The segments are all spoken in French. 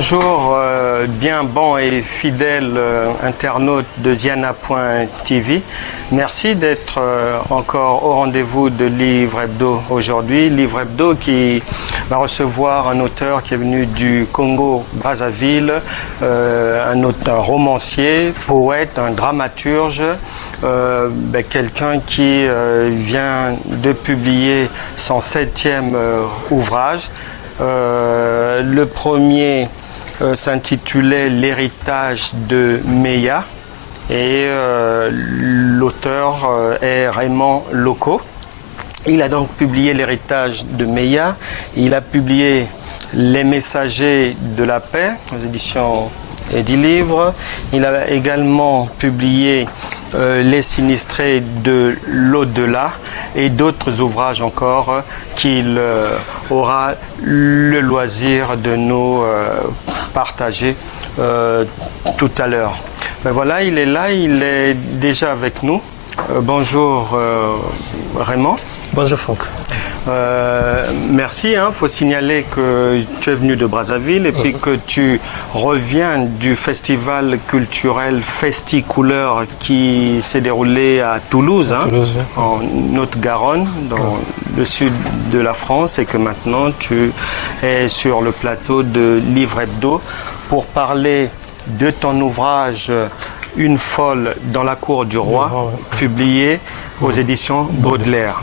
Bonjour, bien bon et fidèle internaute de Ziana.tv. Merci d'être encore au rendez-vous de Livre Hebdo aujourd'hui. Livre Hebdo qui va recevoir un auteur qui est venu du Congo-Brazzaville, un romancier, poète, un dramaturge, quelqu'un qui vient de publier son 7e ouvrage. Le premier s'intitulait L'héritage de Meya et l'auteur est Raymond Loko. Il a donc publié L'héritage de Meya. Il a publié Les Messagers de la paix aux éditions Edilivre. Il a également publié Les Sinistrés de l'au-delà et d'autres ouvrages encore qu'il aura le loisir de nous partager tout à l'heure. Ben voilà, il est là, il est déjà avec nous. Bonjour Raymond. Bonjour Franck. Merci, il faut signaler que tu es venu de Brazzaville et puis que tu reviens du festival culturel Festi-Couleur qui s'est déroulé à Toulouse, Toulouse oui. En Haute-Garonne, dans le sud de la France, et que maintenant tu es sur le plateau de Livre Hebdo pour parler de ton ouvrage Une folle dans la cour du roi, publié aux éditions Baudelaire.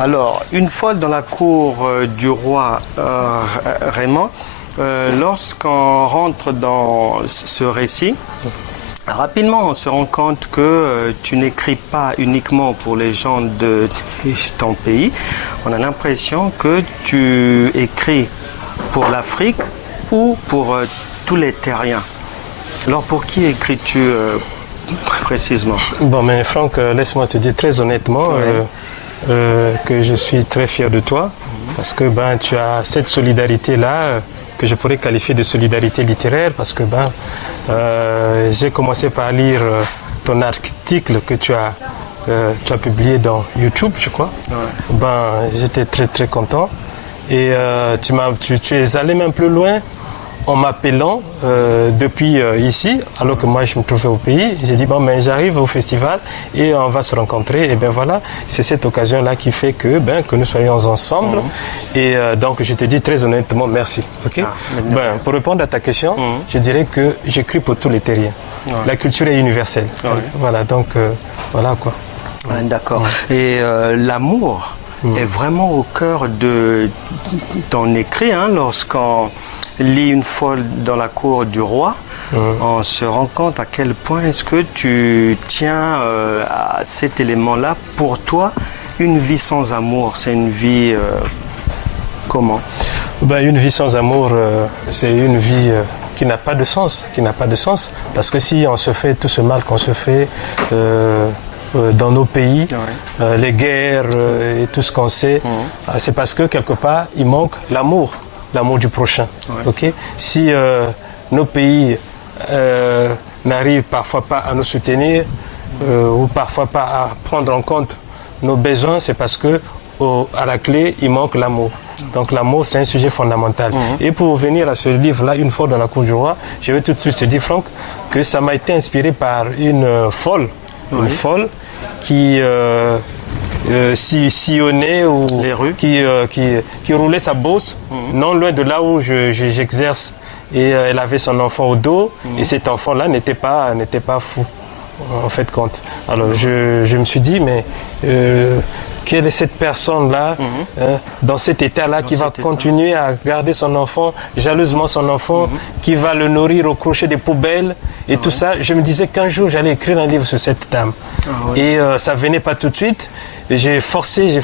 Alors, Une folle dans la cour du roi, Raymond, lorsqu'on rentre dans ce récit, rapidement on se rend compte que tu n'écris pas uniquement pour les gens de ton pays. On a l'impression que tu écris pour l'Afrique ou pour tous les terriens. Alors pour qui écris-tu précisément? Bon, mais Franck, laisse-moi te dire très honnêtement que je suis très fier de toi parce que tu as cette solidarité-là que je pourrais qualifier de solidarité littéraire parce que j'ai commencé par lire ton article que tu as publié dans YouTube, je crois. J'étais très très content et tu es allé même plus loin en m'appelant depuis ici, alors que moi je me trouvais au pays. J'ai dit j'arrive au festival et on va se rencontrer. Et voilà, c'est cette occasion-là qui fait que nous soyons ensemble. Et donc je te dis très honnêtement merci. Okay? Pour répondre à ta question, je dirais que j'écris pour tous les terriens. La culture est universelle. Voilà, donc voilà quoi. D'accord. Et l'amour est vraiment au cœur de ton écrit, lorsqu'on lit Une folle dans la cour du roi, on se rend compte à quel point est-ce que tu tiens à cet élément-là. Pour toi, une vie sans amour, c'est une vie comment? Une vie sans amour, c'est une vie qui n'a pas de sens, parce que si on se fait tout ce mal qu'on se fait dans nos pays, les guerres et tout ce qu'on sait, c'est parce que quelque part il manque l'amour du prochain. Si nos pays n'arrivent parfois pas à nous soutenir ou parfois pas à prendre en compte nos besoins, c'est parce que à la clé il manque l'amour. Donc l'amour, c'est un sujet fondamental. Et pour venir à ce livre-là, Une folle dans la cour du roi, je vais tout de suite te dire, Franck, que ça m'a été inspiré par une folle qui sillonnait ou les rues, qui roulait sa bosse non loin de là où j'exerce, et elle avait son enfant au dos, et cet enfant-là n'était pas fou en fait compte. Alors je me suis dit mais quelle est cette personne-là dans cet état-là qui va continuer à garder son enfant, jalousement son enfant, qui va le nourrir au crochet des poubelles et tout ça. Je me disais qu'un jour j'allais écrire un livre sur cette dame. Et ça venait pas tout de suite. J'ai forcé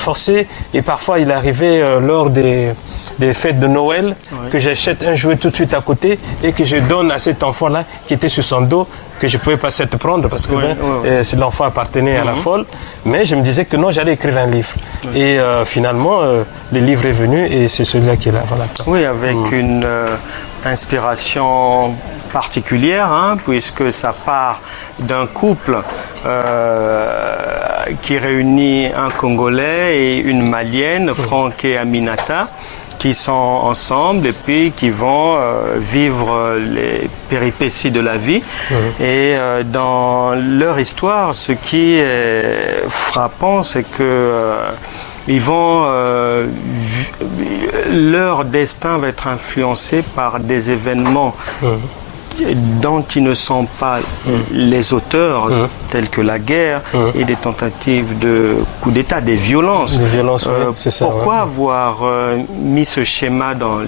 et parfois il arrivait lors des fêtes de Noël que j'achète un jouet tout de suite à côté et que je donne à cet enfant-là qui était sur son dos, que je ne pouvais pas te prendre parce que l'enfant appartenait à la folle. Mais je me disais que non, j'allais écrire un livre. Et finalement, le livre est venu et c'est celui-là qui est là. Voilà. Oui, avec une inspiration particulière, puisque ça part d'un couple qui réunit un Congolais et une Malienne, Franck et Aminata, qui sont ensemble et puis qui vont vivre les péripéties de la vie. Et dans leur histoire, ce qui est frappant, c'est que ils vont, leur destin va être influencé par des événements dont ils ne sont pas les auteurs, tels que la guerre et des tentatives de coup d'État, des violences. Des violences, oui, c'est ça. Pourquoi avoir mis ce schéma dans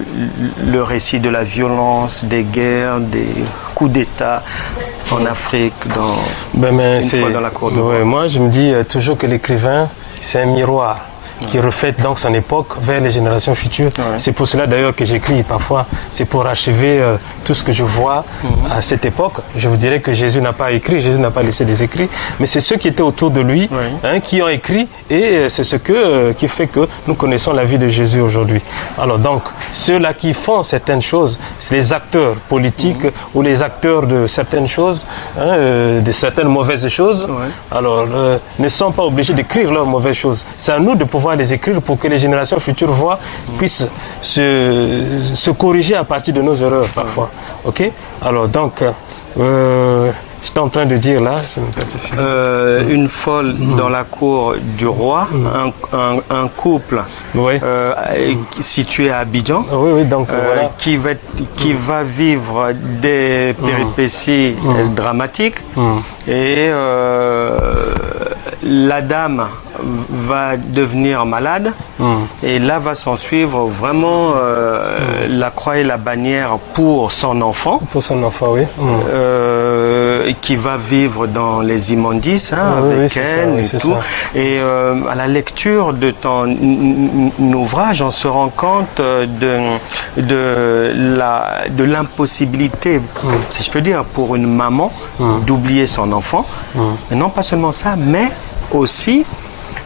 le récit de la violence, des guerres, des coups d'État en Afrique, une fois dans la cour de roi? Moi, je me dis toujours que l'écrivain, c'est un miroir qui reflète donc son époque vers les générations futures. C'est pour cela d'ailleurs que j'écris parfois, c'est pour achever tout ce que je vois à cette époque. Je vous dirais que Jésus n'a pas écrit, Jésus n'a pas laissé des écrits, mais c'est ceux qui étaient autour de lui qui ont écrit, et c'est ce qui fait que nous connaissons la vie de Jésus aujourd'hui. Alors donc, ceux-là qui font certaines choses, c'est les acteurs politiques ou les acteurs de certaines choses, de certaines mauvaises choses, alors ne sont pas obligés d'écrire leurs mauvaises choses. C'est à nous de pouvoir les écrire pour que les générations futures puissent se corriger à partir de nos erreurs parfois. Ok? Alors donc, j'étais en train de dire là, une folle dans la cour du roi, un couple situé à Abidjan, donc, voilà. qui va vivre des péripéties dramatiques, et la dame va devenir malade, et là va s'en suivre vraiment la croix et la bannière pour son enfant. Pour son enfant, oui. Qui va vivre dans les immondices avec elle et tout. Et à la lecture de ton ouvrage, on se rend compte de l'impossibilité, si je peux dire, pour une maman d'oublier son enfant. Et non pas seulement ça, mais aussi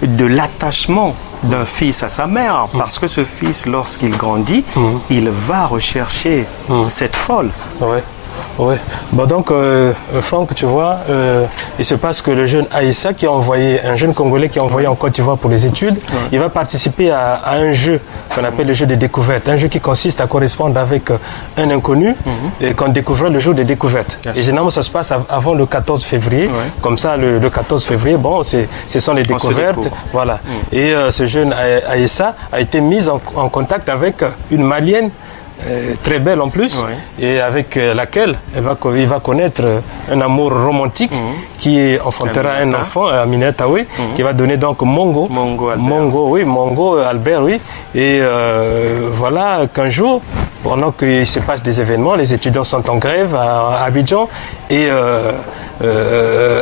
de l'attachement d'un fils à sa mère, parce que ce fils, lorsqu'il grandit, il va rechercher cette folle. Oui. Bon, donc, Franck, tu vois, il se passe que le jeune Aïssa, un jeune Congolais qui est envoyé en Côte d'Ivoire pour les études, il va participer à un jeu qu'on appelle le jeu de découverte. Un jeu qui consiste à correspondre avec un inconnu et qu'on découvrira le jour des découvertes. Et généralement, ça se passe avant le 14 février. Comme ça, le 14 février, bon, ce sont les découvertes. Voilà. Et ce jeune Aïssa a été mis en contact avec une Malienne, très belle en plus, et avec laquelle il va connaître un amour romantique qui enfantera un enfant, Aminata, qui va donner donc Mongo Albert, et voilà qu'un jour, pendant qu'il se passe des événements, les étudiants sont en grève à Abidjan, et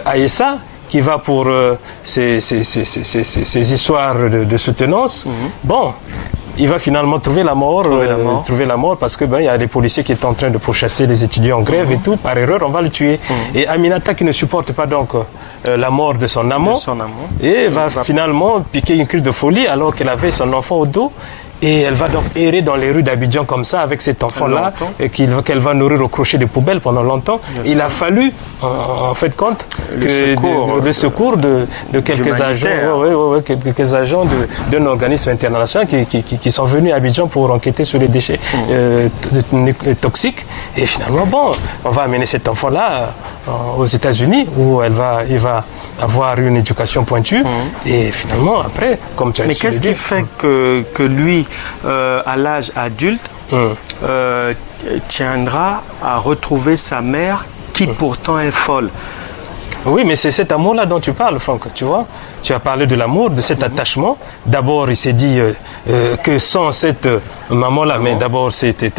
Aïssa, qui va pour ces histoires de soutenance, il va finalement trouver la mort parce que il y a des policiers qui étaient en train de pourchasser les étudiants en grève et tout, par erreur on va le tuer. Et Aminata, qui ne supporte pas donc la mort de son amant, et va finalement piquer une crise de folie alors qu'elle avait son enfant au dos. Et elle va donc errer dans les rues d'Abidjan comme ça avec cet enfant-là qu'elle va nourrir au crochet des poubelles pendant longtemps. Il a fallu, en fait, compte le secours de quelques agents, d'un organisme international qui sont venus à Abidjan pour enquêter sur les déchets toxiques. Et finalement, on va amener cet enfant-là aux États-Unis où il va avoir une éducation pointue. Et finalement, après, comme tu as dit... Mais qu'est-ce qui fait que lui, à l'âge adulte, tiendra à retrouver sa mère qui pourtant est folle? Oui, mais c'est cet amour-là dont tu parles, Franck, tu vois. Tu as parlé de l'amour, de cet attachement. D'abord, il s'est dit que sans cette maman-là, mais d'abord, c'était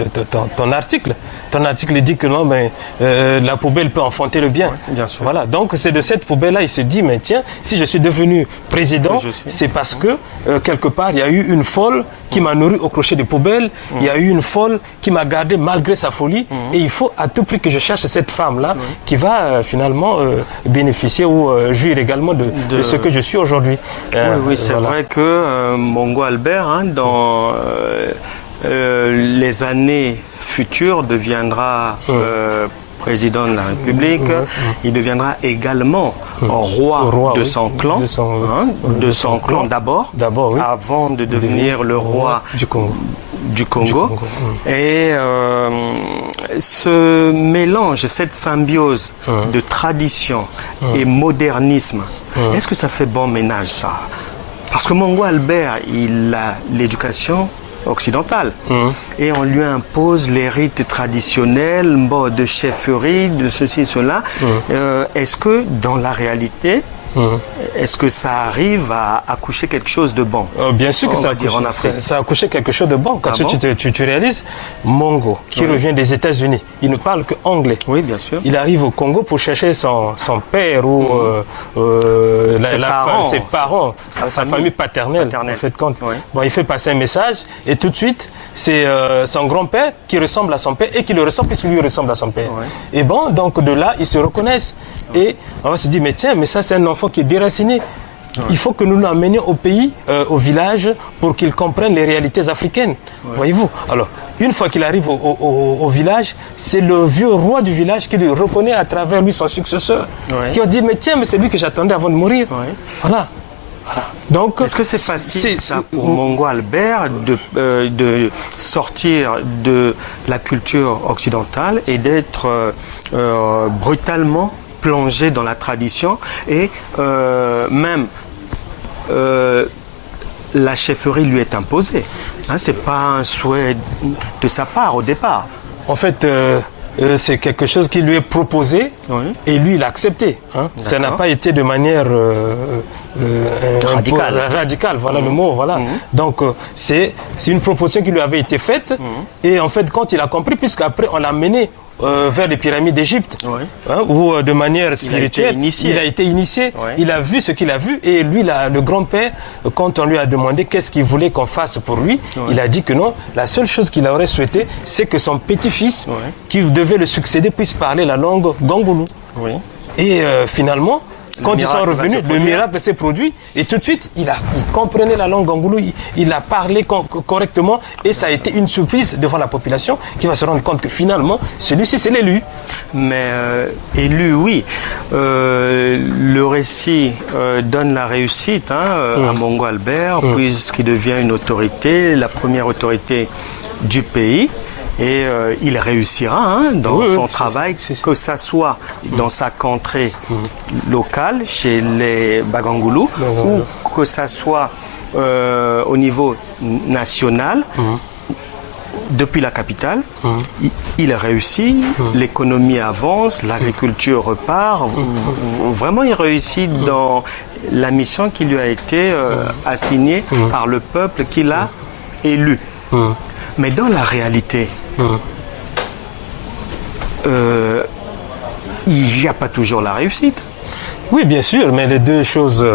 ton article. Ton article dit que non, mais la poubelle peut enfanter le bien. Bien sûr. Voilà, donc c'est de cette poubelle-là, il se dit, mais tiens, si je suis devenu président, c'est parce que, quelque part, il y a eu une folle qui m'a nourri au crochet des poubelles, il y a eu une folle qui m'a gardé malgré sa folie, et il faut à tout prix que je cherche cette femme-là qui va finalement bénéficier ou jouir également de ce que je suis aujourd'hui. Oui, c'est vrai que Mongo Albert, dans les années futures, deviendra président de la République, il deviendra également roi de son clan, de son clan d'abord, oui, avant de devenir le roi du Congo. Et ce mélange, cette symbiose de tradition et modernisme, est-ce que ça fait bon ménage, ça? Parce que Mongo Albert, il a l'éducation occidentale et on lui impose les rites traditionnels de chefferie, de ceci, cela. Est-ce que dans la réalité, est-ce que ça arrive à accoucher quelque chose de bon? Bien sûr que ça a accouché quelque chose de bon. Quand tu réalises, Mongo, qui revient des États-Unis, il ne parle que anglais. Oui, bien sûr. Il arrive au Congo pour chercher son père ou ses parents, sa famille paternelle. En fait, bon, il fait passer un message et tout de suite, c'est son grand-père qui ressemble à son père et qui le ressemble puisque lui ressemble à son père. Et bon, donc de là, ils se reconnaissent. Et on va se dire, mais tiens, mais ça c'est un enfant qui est déraciné. Il faut que nous l'emmenions au pays, au village, pour qu'il comprenne les réalités africaines. Voyez-vous? Alors, une fois qu'il arrive au village, c'est le vieux roi du village qui le reconnaît à travers lui son successeur. Qui va dire, mais tiens, mais c'est lui que j'attendais avant de mourir. Voilà. Donc, est-ce que c'est facile ça, pour Mongo Albert de sortir de la culture occidentale et d'être brutalement plongé dans la tradition et même la chefferie lui est imposée. C'est pas un souhait de sa part au départ. En fait, c'est quelque chose qui lui est proposé et lui il a accepté. Ça n'a pas été de manière radicale, voilà le mot. Voilà. Donc c'est une proposition qui lui avait été faite et en fait quand il a compris, puisqu'après on l'a mené vers les pyramides d'Égypte, où de manière spirituelle, il a été initié, il a vu ce qu'il a vu, et lui, le grand-père, quand on lui a demandé qu'est-ce qu'il voulait qu'on fasse pour lui, il a dit que non, la seule chose qu'il aurait souhaité, c'est que son petit-fils, qui devait le succéder, puisse parler la langue Gangoulou. Et finalement, quand ils sont revenus, le miracle s'est produit et tout de suite, il comprenait la langue Gangoulou, il a parlé correctement et ça a été une surprise devant la population qui va se rendre compte que finalement, celui-ci, c'est l'élu. Mais élu, oui. Le récit donne la réussite à Mongo Albert puisqu'il devient une autorité, la première autorité du pays. Et il réussira dans son travail, que ça soit dans sa contrée locale, chez les Bagangoulou, ou que ça soit au niveau national, depuis la capitale. Il réussit, l'économie avance, l'agriculture repart. Vraiment, il réussit dans la mission qui lui a été assignée par le peuple qu'il a élu. Mais dans la réalité, il n'y a pas toujours la réussite. Oui, bien sûr, mais les deux choses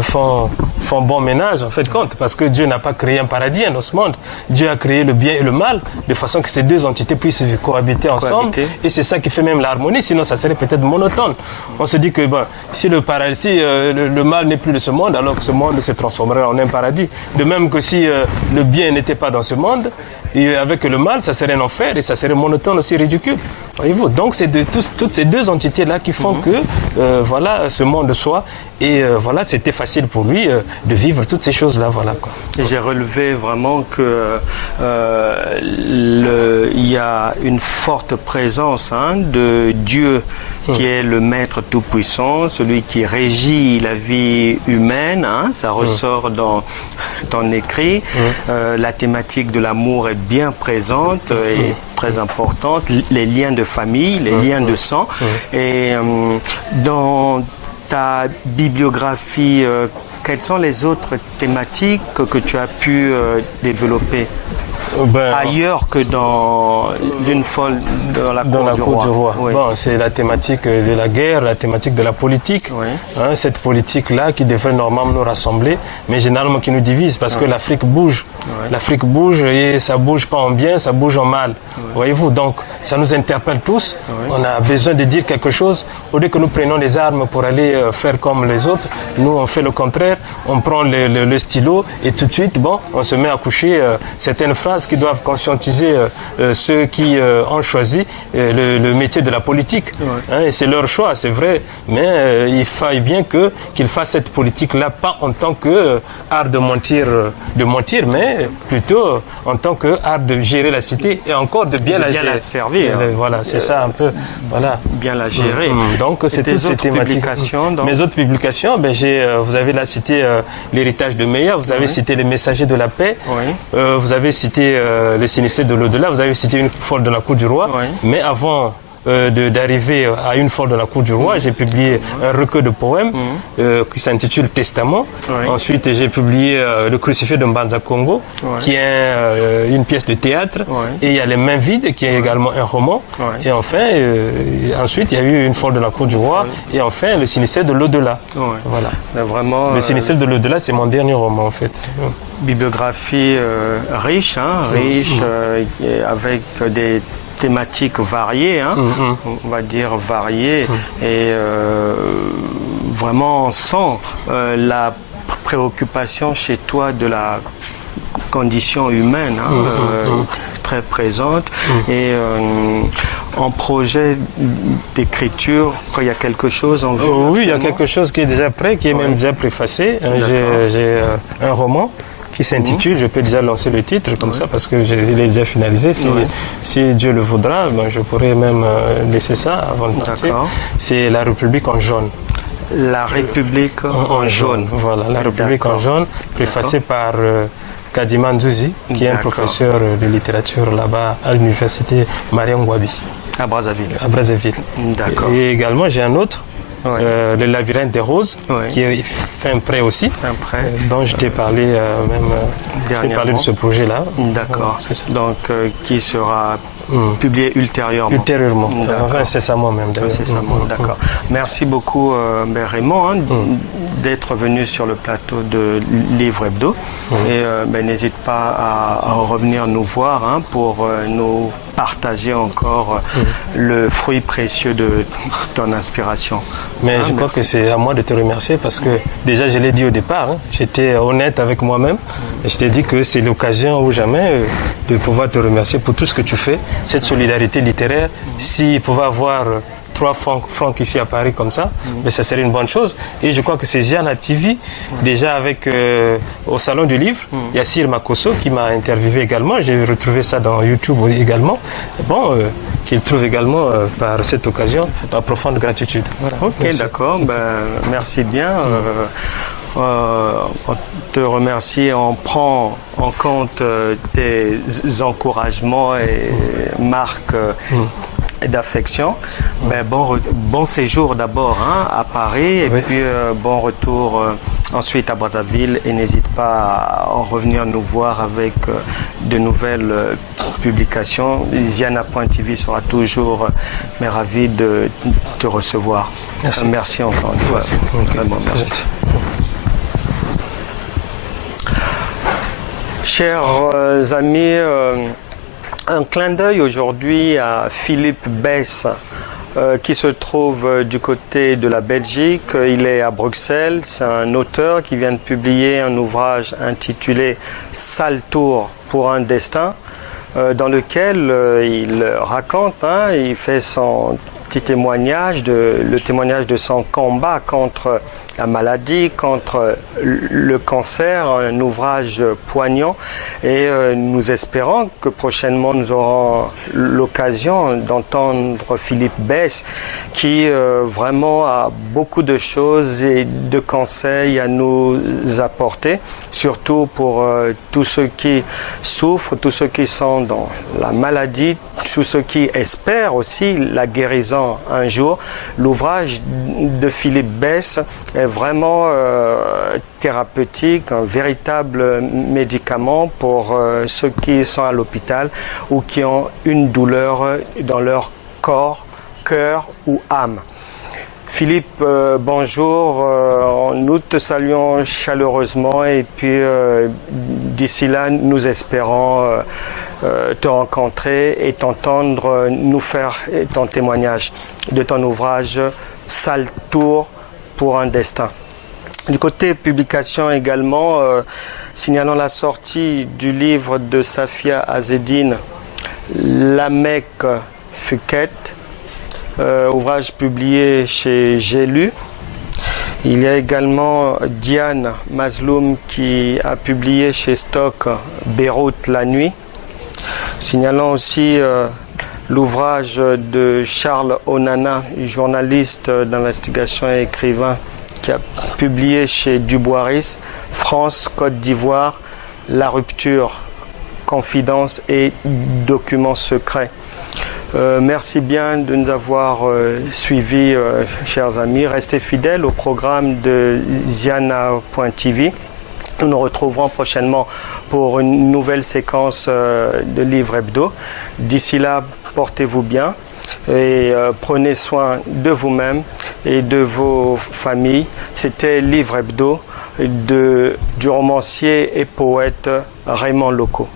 font bon ménage, en fait, compte, parce que Dieu n'a pas créé un paradis dans ce monde. Dieu a créé le bien et le mal, de façon que ces deux entités puissent cohabiter ensemble. Et c'est ça qui fait même l'harmonie, sinon ça serait peut-être monotone. On se dit que si le mal n'est plus de ce monde, alors que ce monde se transformerait en un paradis. De même que si le bien n'était pas dans ce monde, et avec le mal, ça serait un enfer et ça serait monotone aussi, ridicule. Voyez-vous, donc c'est toutes ces deux entités-là qui font que ce monde soit. Et c'était facile pour lui de vivre toutes ces choses-là. Voilà, quoi. Et j'ai relevé vraiment que il y a une forte présence de Dieu qui est le maître tout-puissant, celui qui régit la vie humaine. Ça ressort dans ton écrit. La thématique de l'amour est bien présente et très importante. Les liens de famille, les liens de sang. Et dans ta bibliographie, quelles sont les autres thématiques que tu as pu développer ailleurs que dans Lune folle dans la cour du roi? Bon, c'est la thématique de la guerre, la thématique de la politique. Cette politique-là qui devrait normalement nous rassembler, mais généralement qui nous divise parce que l'Afrique bouge L'Afrique bouge et ça bouge pas en bien, ça bouge en mal. Voyez-vous, donc ça nous interpelle tous. On a besoin de dire quelque chose. Au lieu que nous prenions les armes pour aller faire comme les autres, nous on fait le contraire. On prend le stylo et tout de suite, on se met à coucher certaines phrases qui doivent conscientiser ceux qui ont choisi le métier de la politique. Et c'est leur choix, c'est vrai. Mais il faille bien qu'ils fassent cette politique-là, pas en tant que art de mentir, mais plutôt en tant que art de gérer la cité et encore de bien la servir. Voilà, c'est ça un peu. Voilà. Bien la gérer. Donc c'est toutes ces thématiques. Mes autres publications, vous avez là cité l'héritage de Meya, vous avez cité les messagers de la paix, vous avez cité les sinistrés de l'au-delà, vous avez cité une folle de la cour du roi, mais avant d'arriver à une folle de la cour du roi, j'ai publié un recueil de poèmes qui s'intitule Testament. Ensuite, j'ai publié Le crucifié de Mbanza Congo, qui est une pièce de théâtre. Et il y a Les mains vides, qui est également un roman. Et enfin, ensuite, il y a eu une folle de la cour du roi. Et enfin, Le sinistré de l'au-delà. Voilà. Vraiment, Le sinistré de l'au-delà, c'est mon dernier roman, en fait. Bibliographie riche, riche, avec des thématiques variées, on va dire variées, et vraiment on sent la préoccupation chez toi de la condition humaine, très présente, et en projet d'écriture, quand il y a quelque chose en vue. Oui, il y a quelque chose qui est déjà prêt, qui est même déjà préfacé. J'ai un roman qui s'intitule, je peux déjà lancer le titre comme ça parce que il est déjà finalisé. Si Dieu le voudra, je pourrais même laisser ça avant de partir. C'est La République en jaune. La République en jaune. Voilà, La République en jaune, préfacée par Kadima Nzouzi, qui est un professeur de littérature là-bas à l'université Mariam Gouabi. À Brazzaville. À Brazzaville. D'accord. Et également, j'ai un autre. Le labyrinthe des roses, qui est fin prêt aussi, dont je t'ai parlé de ce projet-là. D'accord. Donc, qui sera publié ultérieurement. Ultérieurement, incessamment même. Incessamment, d'accord. Merci beaucoup, Raymond, d'être venu sur le plateau de Livre Hebdo. Et n'hésite pas à revenir nous voir pour nous partager encore le fruit précieux de ton inspiration. Mais je crois que c'est à moi de te remercier parce que déjà je l'ai dit au départ, j'étais honnête avec moi-même et je t'ai dit que c'est l'occasion ou jamais de pouvoir te remercier pour tout ce que tu fais, cette solidarité littéraire. S'il pouvait avoir 3 francs ici à Paris comme ça, mais ça serait une bonne chose. Et je crois que c'est Ziana TV, déjà avec au Salon du Livre, Yassir Makosso qui m'a interviewé également, j'ai retrouvé ça dans YouTube également, qu'il trouve également par cette occasion ma profonde gratitude. Voilà. Ok, d'accord, merci bien. On te remercie, on prend en compte tes encouragements et marques d'affection. Bon séjour d'abord à Paris et puis bon retour ensuite à Brazzaville et n'hésite pas à revenir nous voir avec de nouvelles publications. Ziana.tv sera toujours ravi de te recevoir. Merci encore une fois. Vraiment, merci. Chers amis, un clin d'œil aujourd'hui à Philippe Besse qui se trouve du côté de la Belgique. Il est à Bruxelles. C'est un auteur qui vient de publier un ouvrage intitulé « Sale tour pour un destin » dans lequel il raconte, il fait son petit témoignage, le témoignage de son combat contre la maladie, contre le cancer, un ouvrage poignant et nous espérons que prochainement nous aurons l'occasion d'entendre Philippe Besse qui vraiment a beaucoup de choses et de conseils à nous apporter, surtout pour tous ceux qui souffrent, tous ceux qui sont dans la maladie, tous ceux qui espèrent aussi la guérison un jour. L'ouvrage de Philippe Besse est vraiment thérapeutique, un véritable médicament pour ceux qui sont à l'hôpital ou qui ont une douleur dans leur corps, cœur ou âme. Philippe, bonjour. Nous te saluons chaleureusement et puis d'ici là, nous espérons te rencontrer et t'entendre nous faire ton témoignage de ton ouvrage « Sale tour pour un destin ». Du côté publication également, signalons la sortie du livre de Safia Azedine, La Mecque Fuquette, ouvrage publié chez J'ai lu. Il y a également Diane Mazloum qui a publié chez Stock Beyrouth la nuit. Signalons aussi l'ouvrage de Charles Onana, journaliste d'investigation et écrivain, qui a publié chez Dubois-Riss, France, Côte d'Ivoire, La rupture, confidence et documents secrets. Merci bien de nous avoir suivis, chers amis. Restez fidèles au programme de Ziana.tv. Nous nous retrouverons prochainement pour une nouvelle séquence de Livre Hebdo. D'ici là, portez-vous bien et prenez soin de vous-même et de vos familles. C'était Livre Hebdo du romancier et poète Raymond Loko.